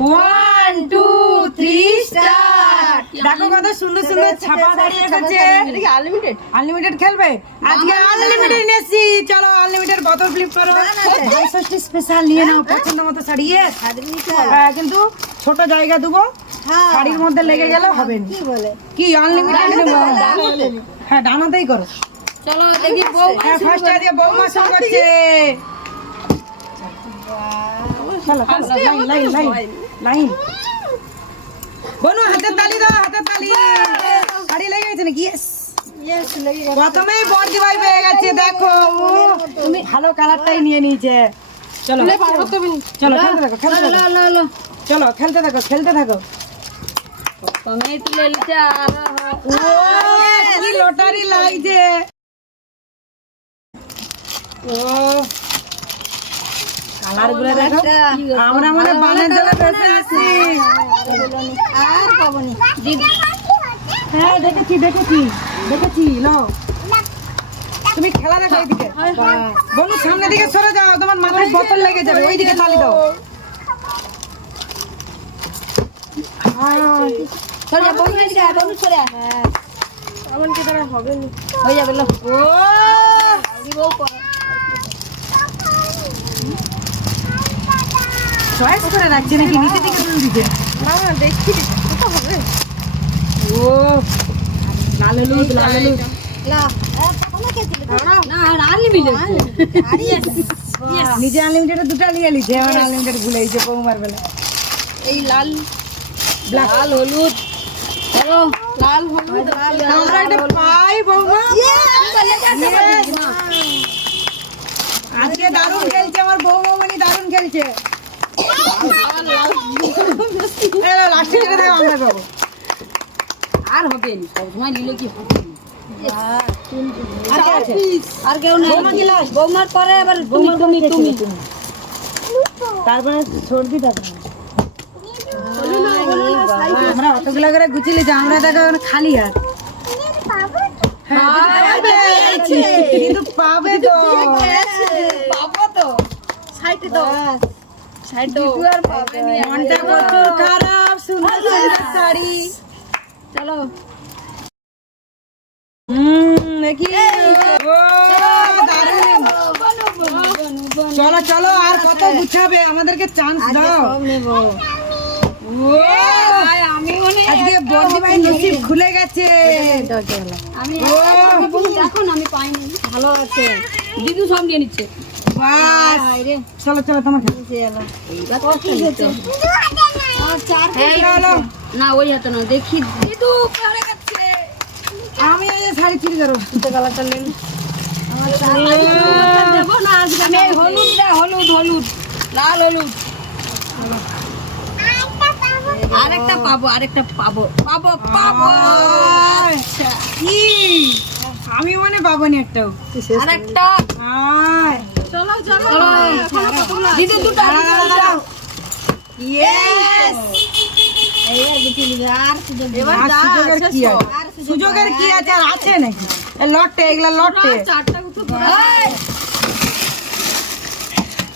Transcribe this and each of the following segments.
1 2 3 start. দেখো কত সুন্দর সুন্দর ছাপা দাঁড়িয়ে গেছে। আনলিমিটেড খেলবে আজকে? আনলিমিটেড নিয়েছি, চলো আনলিমিটেড বোতল ফ্লিপ করো। 65 স্পেশাল নিয়ে নাও পছন্দ মতো শাড়ি। কিন্তু ছোট জায়গা দেবো, শাড়ির মধ্যে লেগে গেলে হবে না। কি আনলিমিটেড নেবো? হ্যাঁ ডানাতেই করো। চলো দেখি বউ ফার্স্ট দিয়ে বৌমা শুরু করছে। চলো লাইন লাইন লাইন লাইন। বনু হাতের তালি দাও, হাতের তালি। শাড়ি লেগে গেছে নাকি? প্রথমেই বর্দি ভাই পেয়ে গেছে। দেখো তুমি ভালো কালারটাই নিয়ে নিয়েছে। চলো চলো খেলতে থাকো, খেলতে থাকো, চলো খেলতে থাকো, খেলতে থাকো। তুমি তুলে নিতে ও কি লটারি লাগছে। ও কালার গুলো দেখো, আমরা মনে বানের জলে বসে আছি। আর পাবনি হ্যাঁ দেখেছি দেখেছি দেখেছি। লো তুমি খেলা দেখো এইদিকে। বনু সামনে দিকে সরে যাও, তোমার মাথায় বোতল লেগে যাবে। ওইদিকে তালি দাও। চল যা বউ নিয়ে যা, বউ সরে আয়। এমন কি তারা হবে না, হয়ে যাবে। লো ও বউ পড়ে চয়েস করে রাখছে নাকি নিচে দিকে তুলে দিতে? না না দেখি তো হবে। ও লাল হলুদ লাল হলুদ। না না আনলিমিটেড নিজে আনলিমিটেড দুটো নিয়ে নিচ্ছে, আমার আনলিমিটেড ভুলে গেছে বৌমার বেলা। এই লাল লাল হলুদ। চলো লাল হলুদ লাল আমরা একটা পাই বৌমা। আজকে দারুণ খেলছে আমার বৌমা, মানে দারুণ খেলছে। লাস্টে যেটা দেবো আমরা পাবো। আর হবে না, সবসময় নিলে কি হবে না। আর কে আছে? আর কেউ নেই। বৌমা কি লাস্ট? বৌমার পরে আবার তুমি তুমি তুমি তারপরে সর্দি থাকে। আমরা অতগুলো করে গুছিয়ে যে আমরা দেখো এখন খালি হাত। কিন্তু পাবে তো, পাবো তো। সাইডে তো সাইডে আর পাবে না। মনটা প্রচুর খারাপ। সুন্দর সুন্দর শাড়ি। চলো দেখি। ও দারুণ। চলো চলো আর কত গুছাবে, আমাদেরকে চান্স দাও। ও আমি মনে আজকে বর্দি ভাই নসিব খুলে গেছে। আমি ও দেখো না আমি পাইনি। ভালো আছে, দিদু সব নিয়ে নিচ্ছে। বাস চলো চলো তোমাকে না ওই হাতে না, দেখি দিদু কারে কাছে। আমি এই যে শাড়ি চুরি করো কালারটা নেন দেবো না আজকে। আমি হলুদ দে, হলুদ হলুদ লাল হলুদ। আরেকটা পাবো, আরেকটা পাবো পাবো পাবো। আচ্ছা কি আমি মানে পাবো না একটাও। আরেকটা। আয় চলো চলো দিদি দুটো ইয়েস। এবার আর যা সুযোগের আছে কি সব। আছে? সুযোগের কি আছে? আর আছে নাকি? এ লটে, এগুলা লটে। চারটা উঠে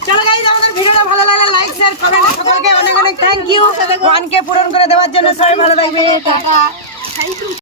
চলো গাইস, আমাদের ভিডিওটা ভালো লাগলে লাইক শেয়ার কমেন্ট। সকলকে অনেক অনেক থ্যাংক ইউ। 1K পূরণ করে দেওয়ার জন্য সবাই ভালো থাকবে। টাটা।